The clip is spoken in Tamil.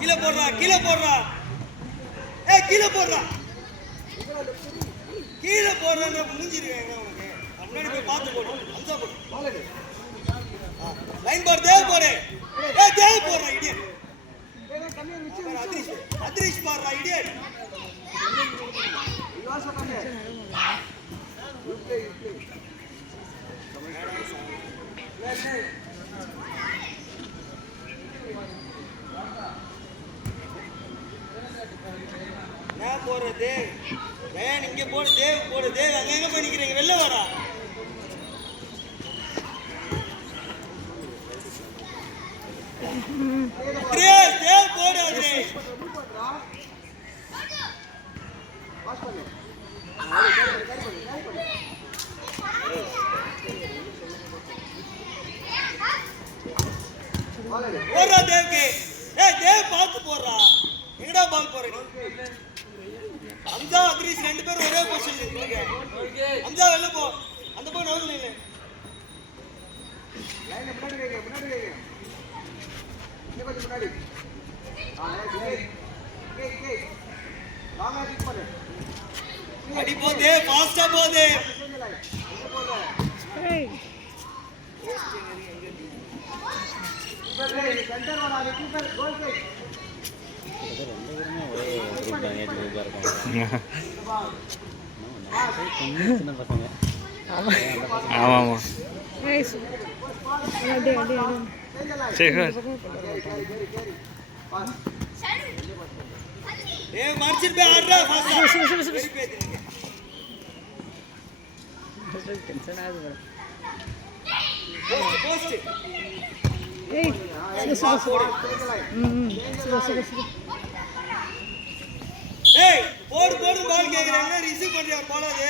கீழே போடுறா கீழே போடுறா ஏய் கீழே போடுறா கீழே போடுறா மூஞ்சிருக்காங்க உனக்கு முன்னாடி போய் பார்த்து போடு அம்சா போடு லைன் போடு தேவ் போடு ஏய் தேவ் போடுறா இடியட் அத்ரிஷ் போடுறா இடியட் நான் போடுறது ஏன் இங்க போடு தேவ் போடு தேவ் அங்க எங்க போய் நிக்கிறீங்க வெளில வாடா தேவ் போடு அத்ரிஷ் போடுறா தேவ்க்கு ஏய் தேவ் பார்த்து போடுறா எங்கடா பால் போறீங்க அம்சா அத்ரிஷ் ரெண்டு பேரும் ஒரே பொசிஷன்ல இருக்கீங்க அம்சா வெளில போ அந்த பக்கம் நவுந்து நில்லு லைன் முன்னாடி வைங்க இன்னும் கொஞ்சம் முன்னாடி லாங்கா கிக் பண்ணு அடி போதே ஃபாஸ்டா போதே ஏய் சென்டர் வாடா கீப்பர் கோல் கிக் ஆமாம் போடு பால் கேக்குறாங்க ரிசீவ் பண்றியா பால் அது